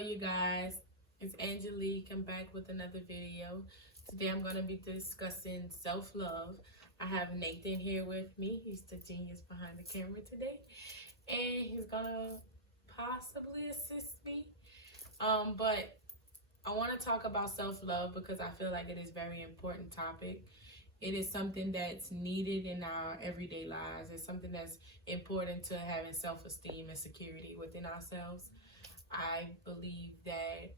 you guys. It's Angelique. I'm back with another video. Today I'm going to be discussing self-love. I have Nathan here with me. He's the genius behind the camera today. And he's going to possibly assist me. But I want to talk about self-love because I feel like it is a very important topic. It is something that's needed in our everyday lives. It's something that's important to having self-esteem and security within ourselves. I believe that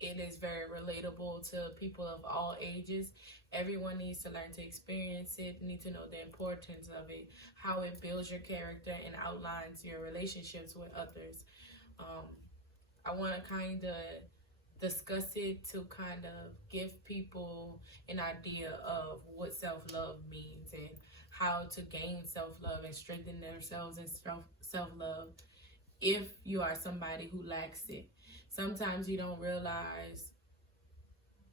it is very relatable to people of all ages. Everyone needs to learn to experience it, need to know the importance of it, how it builds your character and outlines your relationships with others. Um, I want to kind of discuss it to kind of give people an idea of what self-love means and how to gain self-love and strengthen themselves in self-love if you are somebody who lacks it. Sometimes you don't realize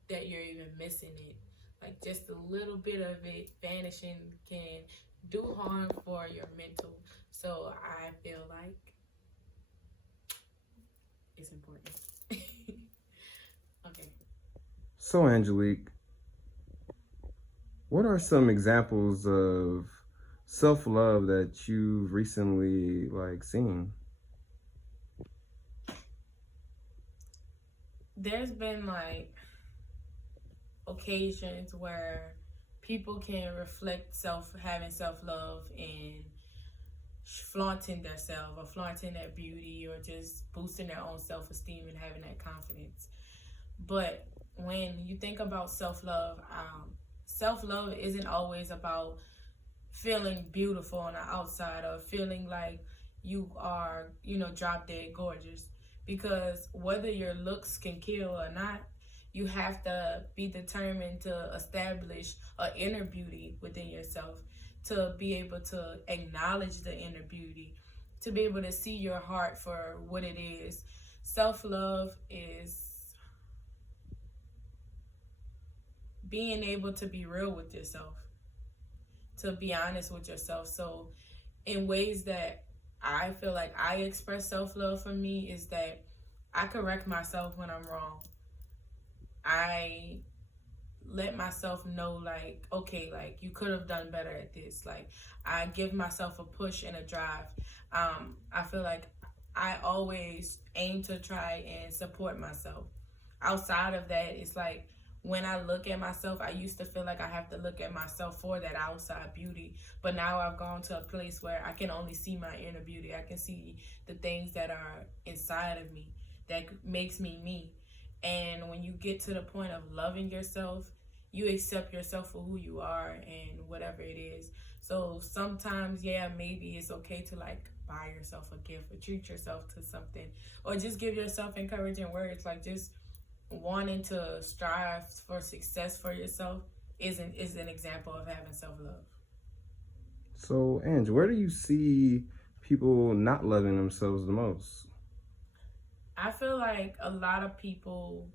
that you're even missing it. Like just a little bit of it vanishing can do harm for your mental. So I feel like it's important. Okay. So, Angelique, what are some examples of self-love that you've recently seen? There's been occasions where people can reflect having self-love and flaunting themselves or flaunting their beauty or just boosting their own self-esteem and having that confidence. But when you think about self-love, self-love isn't always about feeling beautiful on the outside or feeling like you are, drop dead gorgeous. Because whether your looks can kill or not, you have to be determined to establish an inner beauty within yourself, to be able to acknowledge the inner beauty, to be able to see your heart for what it is. Self-love is being able to be real with yourself, to be honest with yourself. So in ways that I feel like I express self-love for me is that I correct myself when I'm wrong. I let myself know okay, you could have done better at this. I give myself a push and a drive. I feel like I always aim to try and support myself. Outside of that, it's when I look at myself, I used to feel like I have to look at myself for that outside beauty. But now I've gone to a place where I can only see my inner beauty. I can see the things that are inside of me that makes me me. And when you get to the point of loving yourself, you accept yourself for who you are and whatever it is. So sometimes, maybe it's okay to buy yourself a gift or treat yourself to something or just give yourself encouraging words. Just wanting to strive for success for yourself is an example of having self-love. So, Ange, where do you see people not loving themselves the most? I feel like a lot of people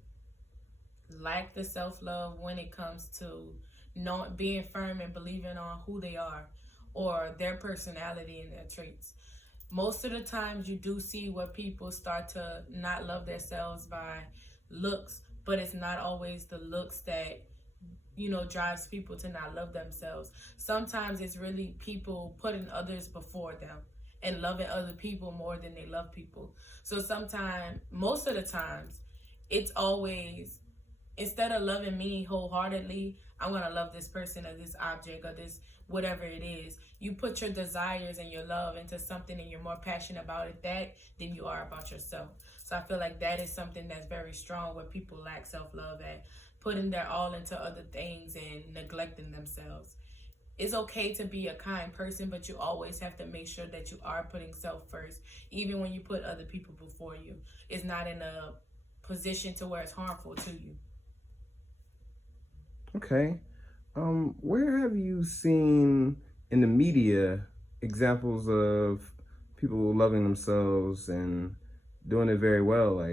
lack the self-love when it comes to not being firm and believing on who they are or their personality and their traits. Most of the times you do see where people start to not love themselves by looks, but it's not always the looks that drives people to not love themselves. Sometimes it's really people putting others before them and loving other people more than they love people. So most of the times, it's always, instead of loving me wholeheartedly, I'm going to love this person or this object or this whatever it is. You put your desires and your love into something and you're more passionate about it than you are about yourself. So I feel like that is something that's very strong where people lack self-love at, putting their all into other things and neglecting themselves. It's okay to be a kind person, but you always have to make sure that you are putting self first, even when you put other people before you. It's not in a position to where it's harmful to you. Okay. Where have you seen in the media examples of people loving themselves and doing it very well?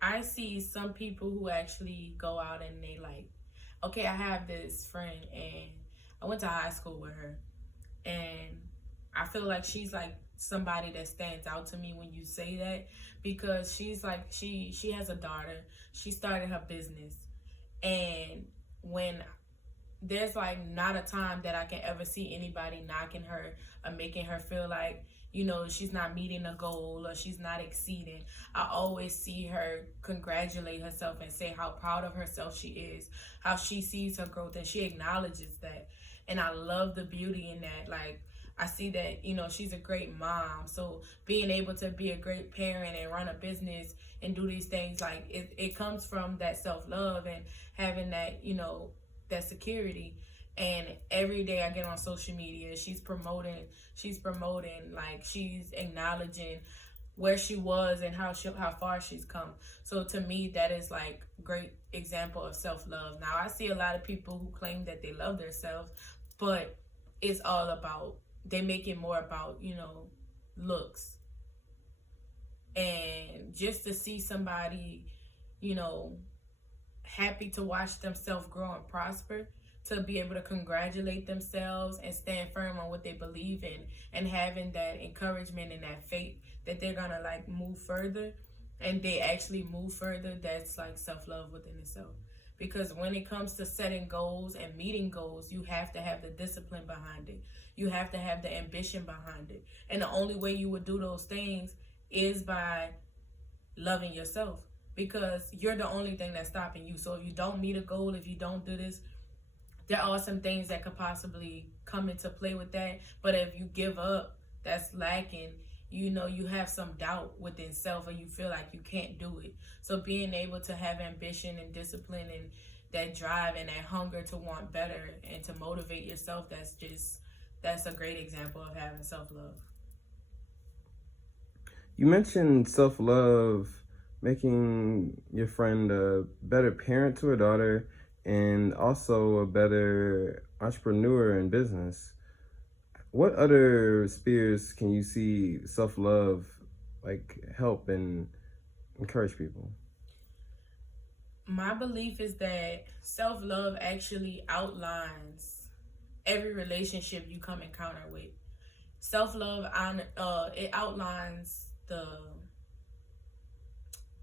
I see some people who actually go out and they okay, I have this friend and I went to high school with her and I feel like she's somebody that stands out to me when you say that, because she's like, she has a daughter. She started her business, and when there's like not a time that I can ever see anybody knocking her or making her feel like, you know, she's not meeting a goal or she's not exceeding. I always see her congratulate herself and say how proud of herself she is, how she sees her growth, and she acknowledges that. And I love the beauty in that. Like, I see that, you know, she's a great mom. So being able to be a great parent and run a business and do these things, like it comes from that self-love and having that, you know, that security. And every day I get on social media, she's promoting, like she's acknowledging where she was and how far she's come. So to me, that is like great example of self-love. Now I see a lot of people who claim that they love themselves, but it's all about, they make it more about, you know, looks. And just to see somebody, you know, happy to watch themselves grow and prosper, to be able to congratulate themselves and stand firm on what they believe in, and having that encouragement and that faith that they're gonna like move further, and they actually move further, that's like self-love within itself. Because when it comes to setting goals and meeting goals, you have to have the discipline behind it. You have to have the ambition behind it. And the only way you would do those things is by loving yourself, because you're the only thing that's stopping you. So if you don't meet a goal, if you don't do this, there are some things that could possibly come into play with that. But if you give up, that's lacking. You know, you have some doubt within self, or you feel like you can't do it. So being able to have ambition and discipline and that drive and that hunger to want better and to motivate yourself, that's a great example of having self-love. You mentioned self-love, making your friend a better parent to her daughter and also a better entrepreneur in business. What other spheres can you see self-love like help and encourage people? My belief is that self-love actually outlines every relationship you come encounter with. Self-love, it outlines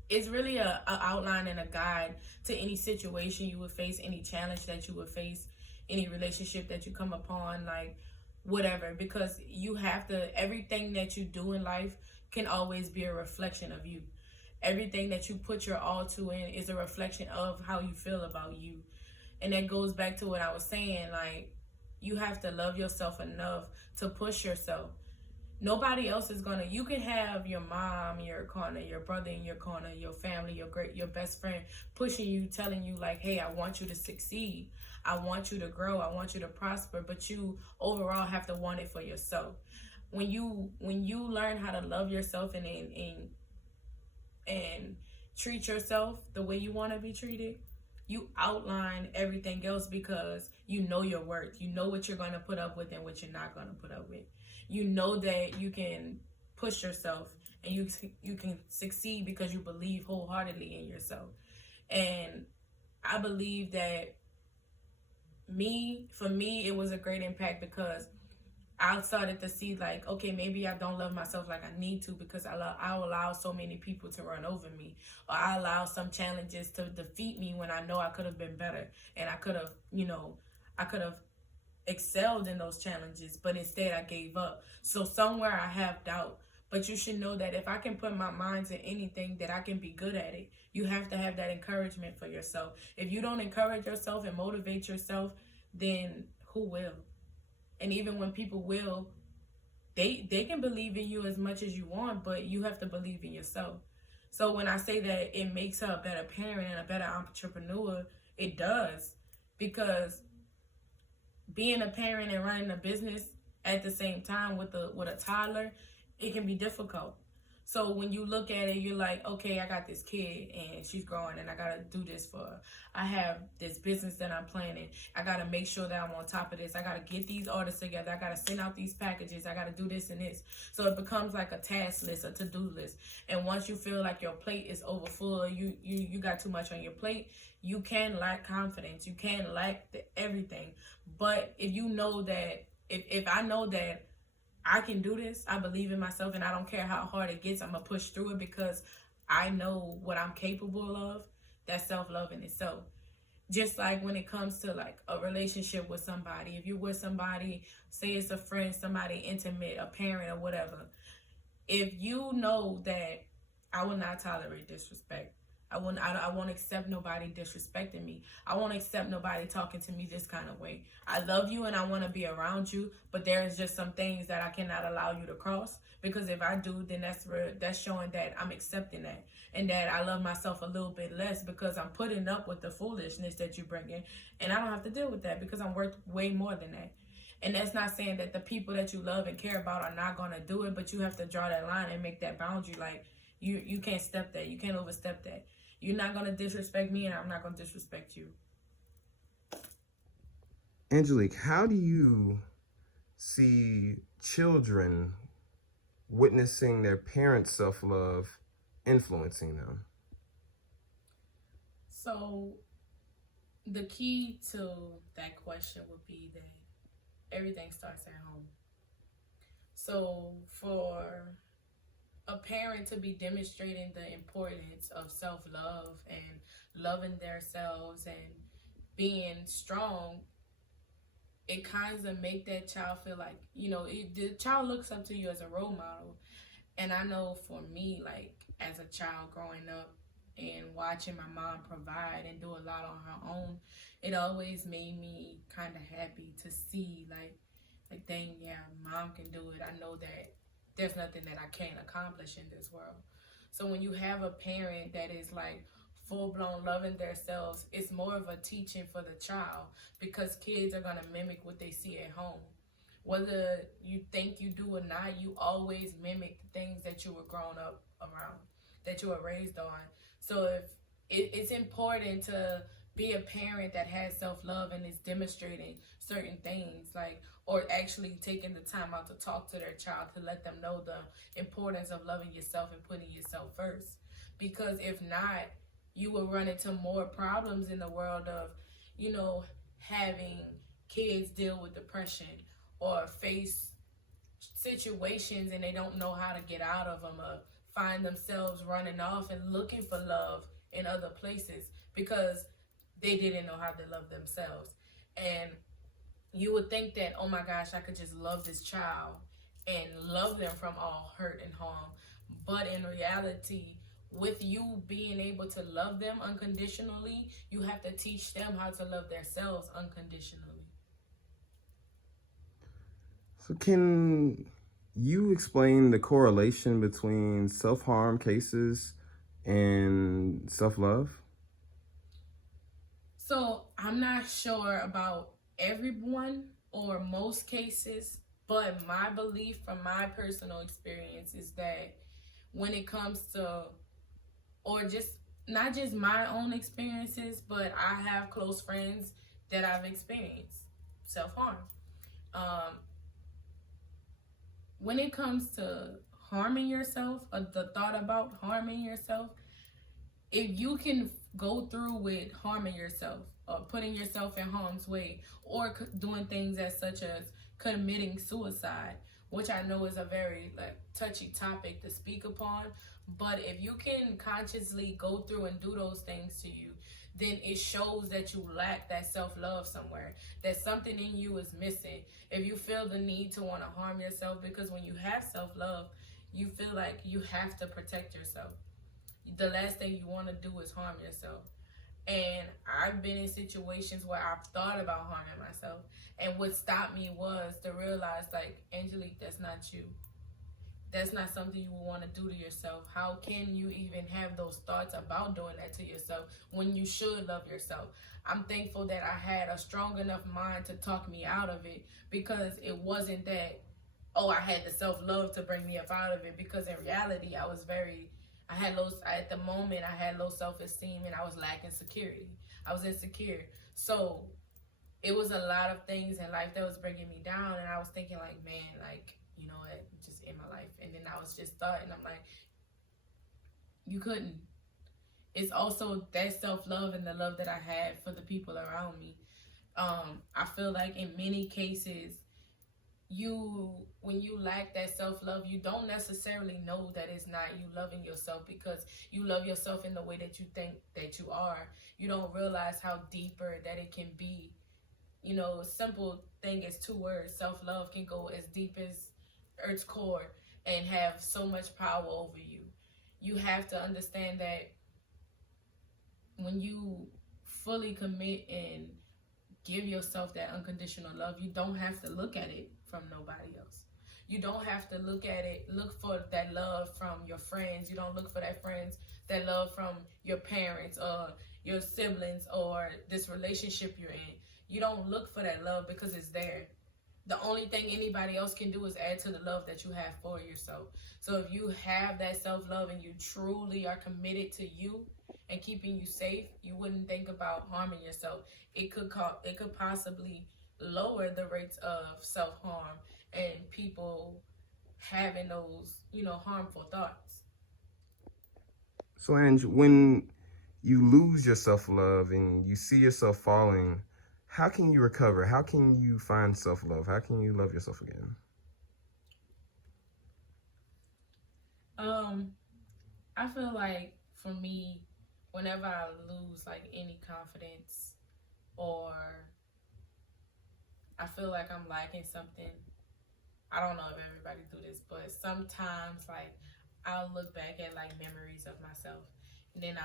it's really a outline and a guide to any situation you would face, any challenge that you would face, any relationship that you come upon, like whatever. Because you have to, everything that you do in life can always be a reflection of you. Everything that you put your all to in is a reflection of how you feel about you. And that goes back to what I was saying, like, you have to love yourself enough to push yourself. Nobody else is gonna, you can have your mom in your corner, your brother in your corner, your family, your best friend pushing you, telling you like, hey, I want you to succeed. I want you to grow. I want you to prosper. But you overall have to want it for yourself. When you learn how to love yourself and treat yourself the way you want to be treated, you outline everything else, because you know your worth. You know what you're going to put up with and what you're not going to put up with. You know that you can push yourself and you can succeed because you believe wholeheartedly in yourself. And I believe that for me, it was a great impact, because I started to see like, okay, maybe I don't love myself like I need to, because I allow so many people to run over me, or I allow some challenges to defeat me when I know I could have been better, and I could have excelled in those challenges, but instead I gave up. So somewhere I have doubt, but you should know that if I can put my mind to anything, that I can be good at it. You have to have that encouragement for yourself. If you don't encourage yourself and motivate yourself, then who will? And even when people will, they can believe in you as much as you want, but you have to believe in yourself. So when I say that it makes her a better parent and a better entrepreneur, it does. Because being a parent and running a business at the same time with a toddler, it can be difficult. So when you look at it, you're like, okay, I got this kid and she's growing and I got to do this for her. I have this business that I'm planning. I got to make sure that I'm on top of this. I got to get these orders together. I got to send out these packages. I got to do this and this. So it becomes like a task list, a to-do list. And once you feel like your plate is over full, you got too much on your plate, you can lack confidence. You can lack everything. But if you know that, if I know that I can do this. I believe in myself, and I don't care how hard it gets. I'm going to push through it because I know what I'm capable of. That's self-love in itself. Just like when it comes to like a relationship with somebody, if you're with somebody, say it's a friend, somebody intimate, a parent or whatever, if you know that I will not tolerate disrespect, I won't accept nobody disrespecting me. I won't accept nobody talking to me this kind of way. I love you and I want to be around you, but there's just some things that I cannot allow you to cross, because if I do, then that's showing that I'm accepting that, and that I love myself a little bit less because I'm putting up with the foolishness that you bring in, and I don't have to deal with that because I'm worth way more than that. And that's not saying that the people that you love and care about are not going to do it, but you have to draw that line and make that boundary. Like, you can't step that. You can't overstep that. You're not going to disrespect me, and I'm not going to disrespect you. Angelique, how do you see children witnessing their parents' self-love influencing them? So the key to that question would be that everything starts at home. So for a parent to be demonstrating the importance of self-love and loving themselves and being strong, it kind of make that child feel like, the child looks up to you as a role model. And I know for me, like as a child growing up and watching my mom provide and do a lot on her own, it always made me kind of happy to see like dang, yeah, mom can do it. I know that there's nothing that I can't accomplish in this world. So when you have a parent that is like full-blown loving themselves, it's more of a teaching for the child, because kids are going to mimic what they see at home. Whether you think you do or not, you always mimic the things that you were grown up around, that you were raised on. So if it's important to be a parent that has self-love and is demonstrating certain things, like, or actually taking the time out to talk to their child to let them know the importance of loving yourself and putting yourself first. Because if not, you will run into more problems in the world of, having kids deal with depression or face situations and they don't know how to get out of them, or find themselves running off and looking for love in other places because they didn't know how to love themselves. And you would think that, oh my gosh, I could just love this child and love them from all hurt and harm. But in reality, with you being able to love them unconditionally, you have to teach them how to love themselves unconditionally. So can you explain the correlation between self-harm cases and self-love? So I'm not sure about everyone or most cases, but my belief from my personal experience is that when it comes to, or just not just my own experiences, but I have close friends that I've experienced self-harm. When it comes to harming yourself, or the thought about harming yourself, if you can go through with harming yourself or putting yourself in harm's way, or doing things as such as committing suicide, which I know is a very touchy topic to speak upon, but if you can consciously go through and do those things to you, then it shows that you lack that self-love somewhere, that something in you is missing. If you feel the need to want to harm yourself, because when you have self-love, you feel like you have to protect yourself. The last thing you want to do is harm yourself. And I've been in situations where I've thought about harming myself, and what stopped me was to realize, Angelique, that's not you. That's not something you would want to do to yourself. How can you even have those thoughts about doing that to yourself when you should love yourself? I'm thankful that I had a strong enough mind to talk me out of it, because it wasn't that, I had the self-love to bring me up out of it, because in reality, at the moment, I had low self-esteem and I was lacking security. I was insecure. So it was a lot of things in life that was bringing me down, and I was thinking you know what, just in my life. And then I was just thought, and I'm like, you couldn't. It's also that self-love and the love that I had for the people around me. I feel like in many cases, when you lack that self-love, you don't necessarily know that it's not you loving yourself, because you love yourself in the way that you think that you are. You don't realize how deeper that it can be. A simple thing is 2 words. Self-love can go as deep as earth's core and have so much power over you. You have to understand that when you fully commit and give yourself that unconditional love, you don't have to look at it from nobody else. You don't have to look for that love from your friends. You don't look for that love from your parents or your siblings or this relationship you're in. You don't look for that love because it's there. The only thing anybody else can do is add to the love that you have for yourself. So if you have that self-love and you truly are committed to you and keeping you safe, you wouldn't think about harming yourself. It could possibly lower the rates of self-harm and people having those, harmful thoughts. So, Ange, when you lose your self-love and you see yourself falling, how can you recover? How can you find self-love? How can you love yourself again? I feel like for me, whenever I lose like any confidence, or I feel like I'm lacking something, I don't know if everybody do this, but sometimes like I'll look back at like memories of myself, and then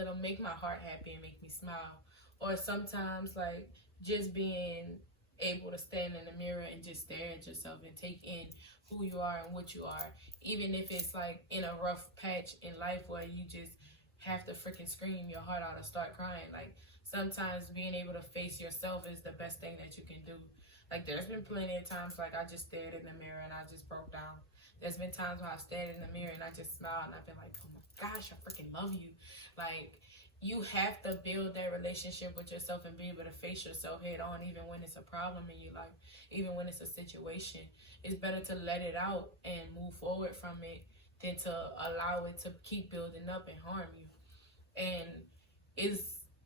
it'll make my heart happy and make me smile. Or sometimes like just being able to stand in the mirror and just stare at yourself and take in who you are and what you are, even if it's like in a rough patch in life where you just have to freaking scream your heart out and start crying. Like sometimes being able to face yourself is the best thing that you can do. Like there's been plenty of times like I just stared in the mirror and I just broke down. There's been times where I stared in the mirror and I just smiled and I've been like, oh my gosh, I freaking love you. Like you have to build that relationship with yourself and be able to face yourself head on, even when it's a problem in your life, even when it's a situation. It's better to let it out and move forward from it than to allow it to keep building up and harm you. And it's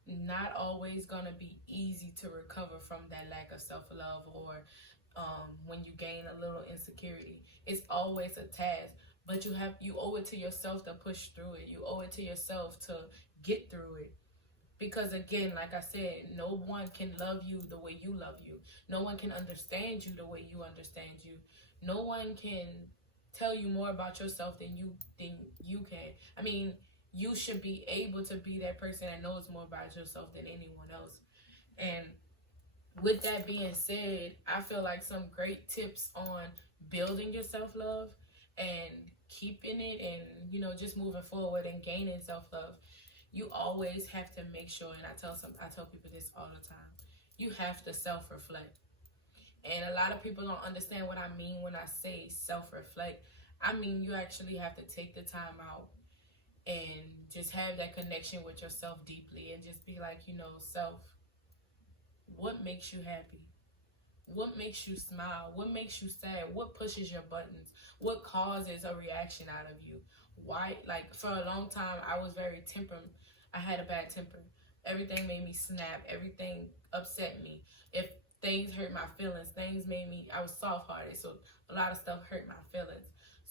not always going to be easy to recover from that lack of self-love, or when you gain a little insecurity. It's always a task, but you owe it to yourself to push through it. You owe it to yourself to get through it. Because again, like I said, no one can love you the way you love you. No one can understand you the way you understand you. No one can tell you more about yourself than you can. I mean, you should be able to be that person that knows more about yourself than anyone else. And with that being said, I feel like some great tips on building your self-love and keeping it, and just moving forward and gaining self-love. You always have to make sure, and I tell people this all the time, you have to self-reflect. And a lot of people don't understand what I mean when I say self-reflect. I mean, you actually have to take the time out and just have that connection with yourself deeply and just be like, self, what makes you happy? What makes you smile? What makes you sad? What pushes your buttons? What causes a reaction out of you? Why? Like for a long time, I was I had a bad temper. Everything made me snap. Everything upset me. If things hurt my feelings, I was soft-hearted. So a lot of stuff hurt my feelings.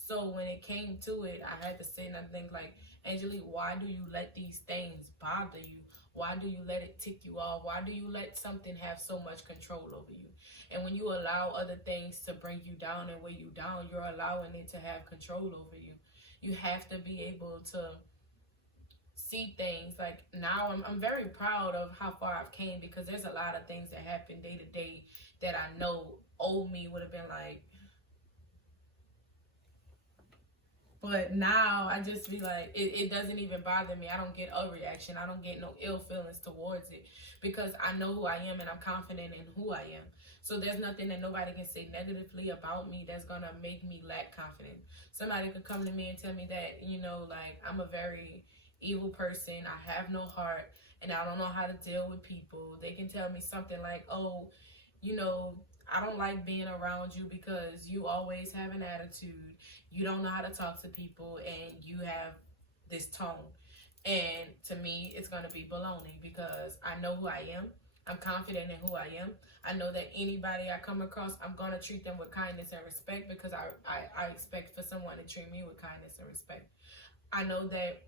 So when it came to it, I had to sit and think like, Angelique, why do you let these things bother you? Why do you let it tick you off? Why do you let something have so much control over you? And when you allow other things to bring you down and weigh you down, you're allowing it to have control over you. You have to be able to see things. Like now I'm very proud of how far I've came, because there's a lot of things that happen day to day that I know old me would have been like. But now I just be like, it doesn't even bother me. I don't get a reaction. I don't get no ill feelings towards it, because I know who I am and I'm confident in who I am. So there's nothing that nobody can say negatively about me that's going to make me lack confidence. Somebody could come to me and tell me that, like I'm a very evil person. I have no heart and I don't know how to deal with people. They can tell me something like, oh, I don't like being around you because you always have an attitude. You don't know how to talk to people and you have this tone. And to me, it's going to be baloney, because I know who I am. I'm confident in who I am. I know that anybody I come across, I'm going to treat them with kindness and respect, because I expect for someone to treat me with kindness and respect. I know that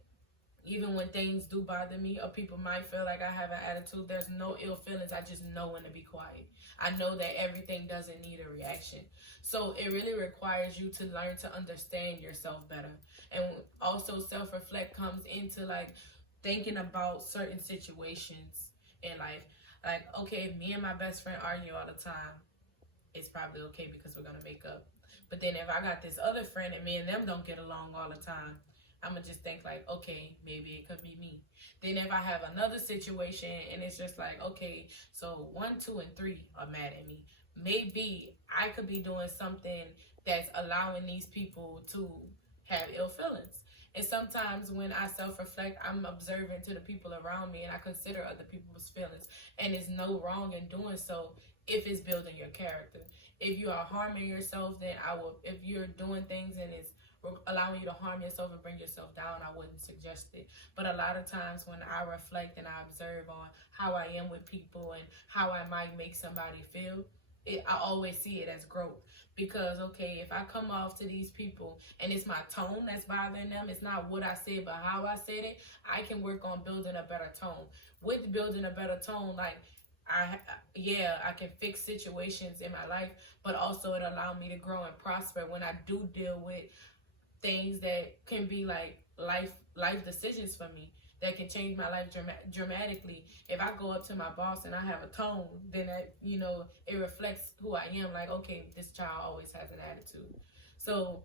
even when things do bother me, or people might feel like I have an attitude, there's no ill feelings. I just know when to be quiet. I know that everything doesn't need a reaction. So it really requires you to learn to understand yourself better. And also self-reflect comes into like thinking about certain situations in life. Like, okay, if me and my best friend argue all the time, it's probably okay because we're gonna make up. But then if I got this other friend and me and them don't get along all the time, I'm gonna just think like, okay, maybe it could be me. Then if I have another situation and it's just like, okay, so 1, 2, and 3 are mad at me. Maybe I could be doing something that's allowing these people to have ill feelings. And sometimes when I self-reflect, I'm observant to the people around me and I consider other people's feelings. And there's no wrong in doing so if it's building your character. If you are harming yourself, then if you're doing things and it's allowing you to harm yourself and bring yourself down, I wouldn't suggest it. But a lot of times when I reflect and I observe on how I am with people and how I might make somebody feel, I always see it as growth. Because, okay, if I come off to these people and it's my tone that's bothering them, it's not what I said but how I said it, I can work on building a better tone. With building a better tone, like, I can fix situations in my life, but also it allowed me to grow and prosper when I do deal with things that can be like life decisions for me that can change my life dramatically. If I go up to my boss and I have a tone, then that, it reflects who I am. Like, okay, this child always has an attitude. So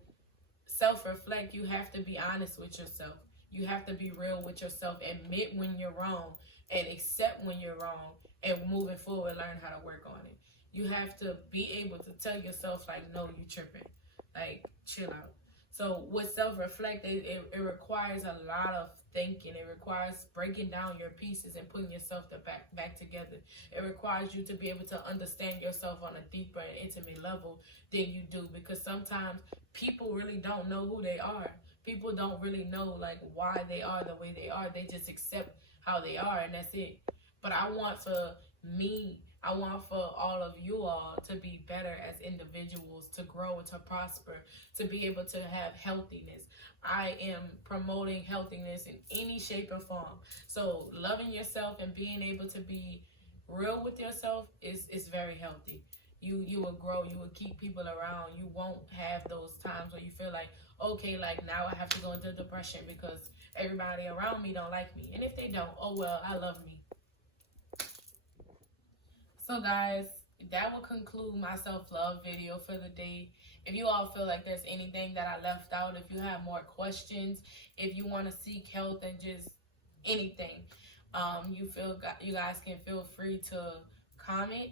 self-reflect. You have to be honest with yourself. You have to be real with yourself. Admit when you're wrong and accept when you're wrong, and moving forward, learn how to work on it. You have to be able to tell yourself, like, no, you tripping. Like, chill out. So with self-reflect, it requires a lot of thinking. It requires breaking down your pieces and putting yourself back together. It requires you to be able to understand yourself on a deeper and intimate level than you do, because sometimes people really don't know who they are. People don't really know like why they are the way they are. They just accept how they are, and that's it. But I want for all of you all to be better as individuals, to grow and to prosper, to be able to have healthiness. I am promoting healthiness in any shape or form. So loving yourself and being able to be real with yourself is very healthy. You will grow, you will keep people around. You won't have those times where you feel like, okay, like now I have to go into depression because everybody around me don't like me. And if they don't, oh well, I love me. So guys, that will conclude my self-love video for the day. If you all feel like there's anything that I left out, if you have more questions, if you want to seek help and just anything, you guys can feel free to comment.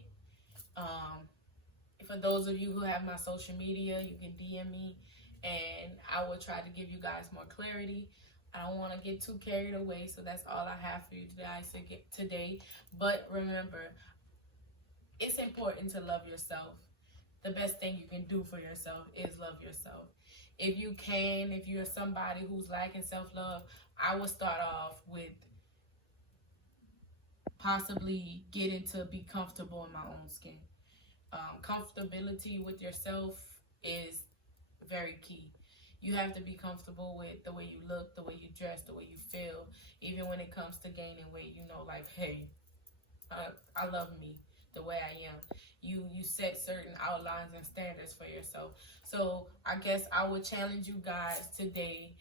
For those of you who have my social media, you can DM me and I will try to give you guys more clarity. I don't want to get too carried away, so that's all I have for you guys today. But remember, it's important to love yourself. The best thing you can do for yourself is love yourself. If you're somebody who's lacking self-love, I would start off with possibly getting to be comfortable in my own skin. Comfortability with yourself is very key. You have to be comfortable with the way you look, the way you dress, the way you feel. Even when it comes to gaining weight, like, hey, I love me the way I am. You set certain outlines and standards for yourself. So I guess I would challenge you guys today,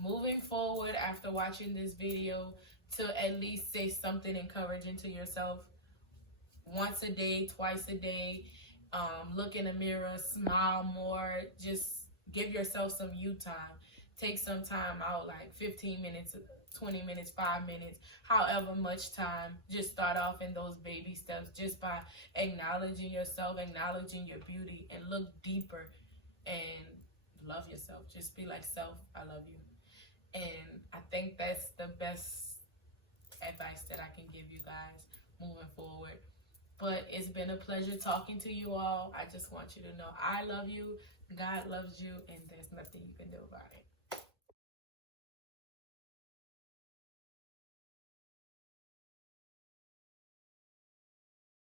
moving forward after watching this video, to at least say something encouraging to yourself. Once a day, twice a day. Look in the mirror, smile more. Just give yourself some you time. Take some time out, like 15 minutes, 20 minutes, 5 minutes, however much time. Just start off in those baby steps, just by acknowledging yourself, acknowledging your beauty, and look deeper and love yourself. Just be like, self, I love you. And I think that's the best advice that I can give you guys moving forward. But it's been a pleasure talking to you all. I just want you to know I love you, God loves you, and there's nothing you can do about it.